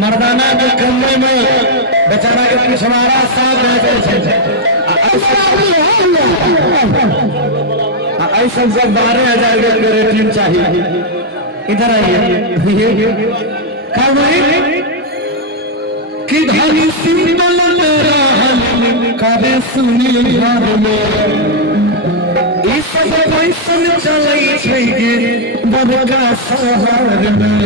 मर्दाना के कमरे में बेचारा के पिछवाड़ा साफ रहते ऐसा सब 12,000 के रेटिंग चाहिए। इधर आइए कि धनी सिंपल मेरा कबे सुनी घर में इस सब कैसन चलै छै गे बड़का शहर में